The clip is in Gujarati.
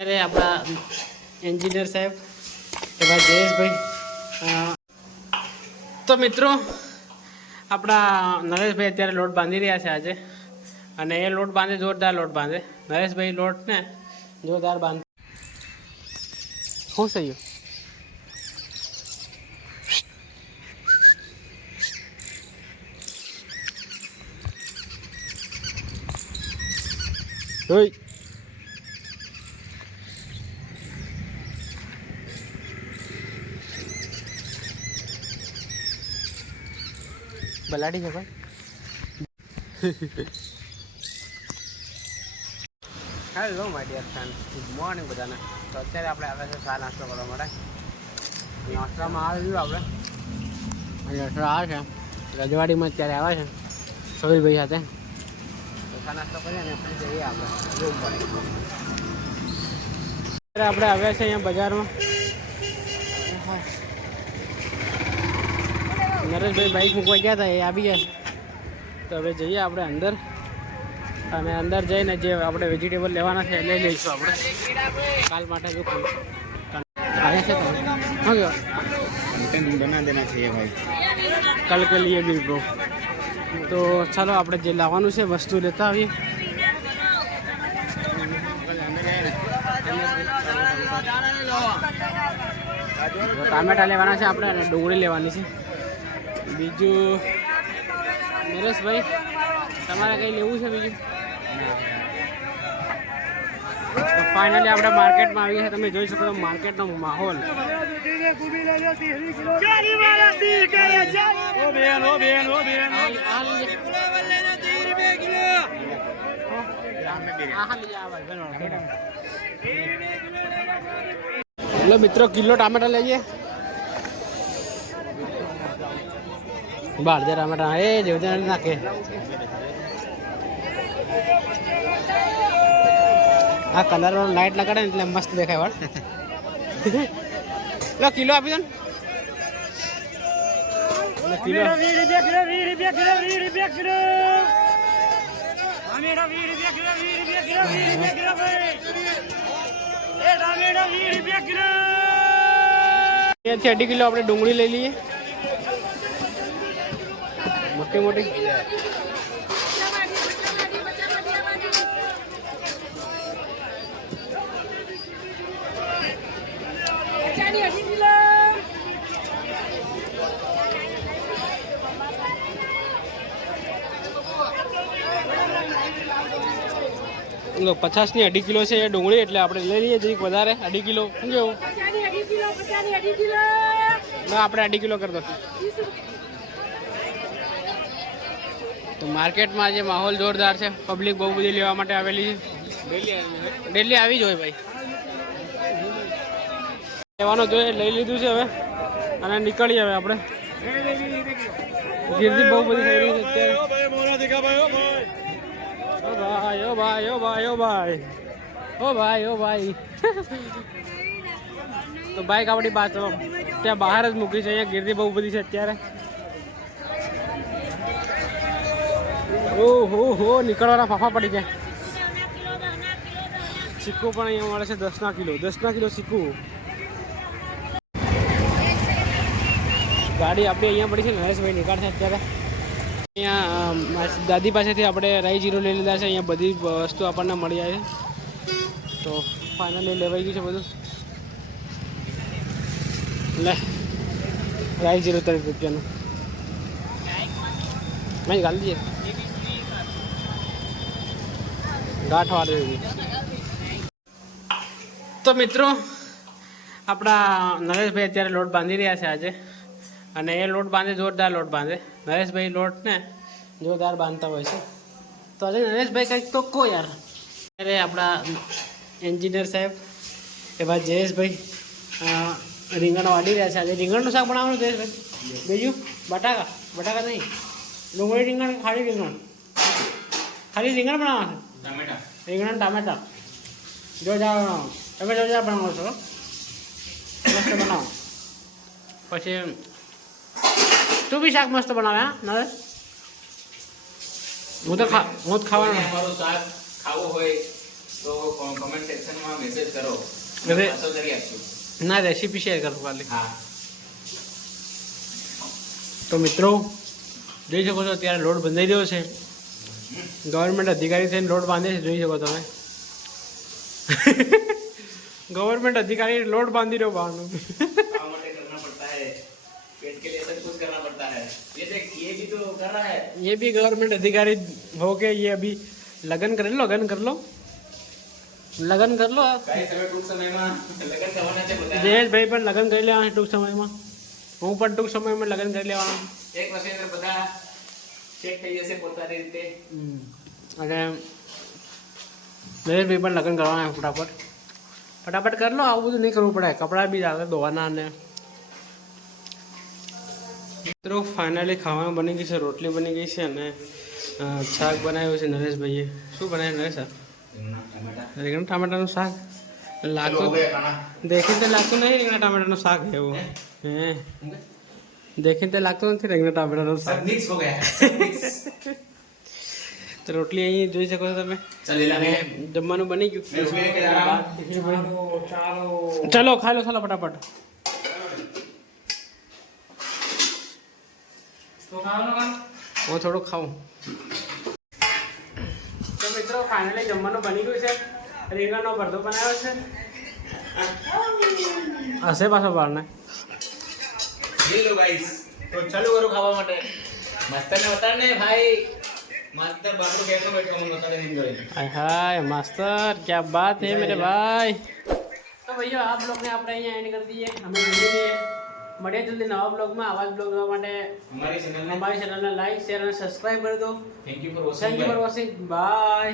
अरे अपना एंजीनियर साहेब एवं जयेशभाई तो मित्रों अपना नरेशभाई अत्यारे लोट बांधी रहा है आज अने ए लोट बांधे जोरदार लोट बांधे नरेशभाई लोट ने जोरदार बांध શું થયું ઓય બલાડી છે ભાઈ hello my dear friend good morning બધાને તો અત્યારે આપણે આવે છે ચા નાસ્તો કરવા માટે નાસ્તામાં આવે છે આપણે નાસ્તો આવે છે રજવાડીમાં અત્યારે આવે છે સવીરભાઈ સાથે ચા નાસ્તો કરીએ અને પછી જઈએ આપણે રૂમ પર અત્યારે આપણે આવ્યા છે અહીંયા બજારમાં નરેશભાઈ બાઇક મૂકવા ગયા હતા એ આવી ગયા તો હવે જઈએ આપણે અંદર અને અંદર જઈને જે આપણે વેજીટેબલ લેવાના છે એ લઈ લઈશું આપણે કાલ માટે જો આવ્યા છે बना देना चाहिए भाई कल के लिए भी ब्रो तो चलो આપણે જે લાવવાનું છે વસ્તુ લેતા આવીએ ટામેટા લેવાના છે આપણે અને ડુંગળી લેવાની છે બીજું નરેશભાઈ તમારે કંઈ લેવું છે બીજું તો ફાઇનલી આપણે માર્કેટમાં આવીએ છીએ તમે જોઈ શકો છો માર્કેટનો માહોલ એટલે મિત્રો કિલો ટામેટા લઈએ બાર ટામેટા એ જેવજન નાખે આ કલર વાળો લાઈટ લગાડે ને એટલે મસ્ત દેખાય વાળ લો કિલો આપી દો ને કિલો અઢી કિલો આપણે ડુંગળી લઈ લઈએ મોટી મોટી લો 50 ની 2.5 કિલો છે એ ડુંગળી એટલે આપણે લઈ લઈએ જરીક વધારે 2.5 કિલો શું કેવું ના આપણે 2.5 કિલો કરી દો તો માર્કેટમાં આજે માહોલ જોરદાર છે પબ્લિક બહુ બધી લેવા માટે આવેલી છે ડેલી આવી જ હોય ભાઈ લેવાનું જોઈએ લઈ લીધું છે હવે અને નીકળીએ હવે આપણે ગીરદી બહુ બધી થઈ રહી છે અત્યારે ઓ ભાઈ ઓ ભાઈ ઓ ભાઈ ઓ ભાઈ ઓ ભાઈ ઓ ભાઈ તો બાઈક આપણી બાદ ત્યાં બહાર જ મૂકી છે અહીંયા ગીરદી બહુ બધી છે અત્યારે ઓહો હો નીકળવાના ફાફા પડી ગયા સિક્કો પણ અહીંયા મળે છે 10 કિલો 10 કિલો સિક્કો ગાડી આપણી અહીંયા પડી છે નરેશભાઈ નીકળશે અત્યારે અહીંયા દાદી પાસેથી આપણે રાઈ જીરું લઈ લીધા છે અહીંયા બધી વસ્તુ આપણને મળી આવે છે તો ફાઇનલી લેવાઈ ગયું છે બધું લે રાઈ જીરું 30 રૂપિયાનું નહીં ગાલી દઈએ ગાંઠ વાળી તો મિત્રો આપણા નરેશભાઈ અત્યારે લોટ બાંધી રહ્યા છે આજે અને એ લોટ બાંધે જોરદાર લોટ બાંધે નરેશભાઈ લોટ ને જોરદાર બાંધતા હોય છે તો આજે નરેશભાઈ કંઈક તો કહો યાર અરે આપણા એન્જિનિયર સાહેબ એવા જયેશભાઈ રીંગણ વાળી રહ્યા છે આજે રીંગણનું શાક બનાવવાનું જયેશભાઈ બીજું બટાકા નહીં ડુંગળી રીંગણ ખાલી રીંગણ રીંગણ બનાવવાનું છે રીંગણ ટામેટા જોરદાર બનાવો તમે જોરદાર બનાવો છો મસ્ત બનાવો પછી તું બી શાક મસ્ત બનાવે હા નરેશ હું તો ખાવાનું શાક ખાવું હોય તો કમેન્ટ સેક્શનમાં મેસેજ કરો અરે. પાછો કરી આપશું. ના રેસીપી શેર કરું ખાલી. હા તો મિત્રો જોઈ શકો છો અત્યારે લોટ બંધાઈ રહ્યો છે. ગવર્મેન્ટ અધિકારી થઈને લોટ બાંધે છે, જોઈ શકો તમે. ગવર્મેન્ટ અધિકારી લોટ બાંધી રહ્યો બહારનું. काम वाटे करना पड़ता है, पेट के लिए सब कुछ करना पड़ता है. ये देख ये भी तो कर रहा है. ये भी गवर्नमेंट अधिकारी हो के ये अभी लगन कर लो, लगन कर लो, लगन कर लो. गाइस હવે ટૂંક સમયમાં લગન થવાના છે બધા. જયેશભાઈ પણ લગ્ન કરી લેવાના છે ટૂંક સમયમાં. હું પણ ટૂંક સમયમાં લગ્ન કરી લેવાનો. એક વર્ષની અંદર બધા ચેક થઈ જશે પોતાની રીતે. અને જયેશભાઈ પણ લગ્ન કરવાના છે ફટાફટ. ફટાફટ કરી લો, આવું બધું નહીં કરવું પડે. કપડાં બી આગળ ધોવાના. અને મિત્રો ફાઇનલી ખાવાનું બની ગયું છે, રોટલી બની ગઈ છે અને શાક બનાવ્યું છે નરેશભાઈએ. શું બનાવ્યું નરેશ? રીંગણા ટામેટાનું શાક. લાગતું દેખીને લાગતું નહીં રીંગણા ટામેટાનું શાક છે એવું. હે દેખીને લાગતું નથી રીંગણા ટામેટાનું શાક. મિક્સ હો ગયા. તો રોટલી અહીં જોઈ શકો છો તમે. જમવાનું બની ગયું. ચલો ખાઈ લો, ચાલો ફટાફટ. હું થોડુંક ખાઉં. તો મિત્રો ફાઇનલી જમવાનું બની ગયું છે. રીંગણનો ભરતો બનાવ્યો છે. હશે પાછો બહારને. લો ગાઈસ તો ચાલુ કરો ખાવા માટે. માસ્તર ને બતા ને ભાઈ, માસ્તર બાપુ કેતો બેઠો હું બતા દે ઇન્જોય. हाय हाय मास्टर, क्या बात है मेरे भाई. तो भैया आप लोग ने આપણે અહીંયા એન્ડ કરી દઈએ. અમે મળીએ જલ્દી નવા બ્લોગમાં. આવા જ બ્લોગ જોવા માટે અમારી ચેનલને લાઈક, શેર અને સબસ્ક્રાઇબ કરી દો. Thank you for thank you for watching. By.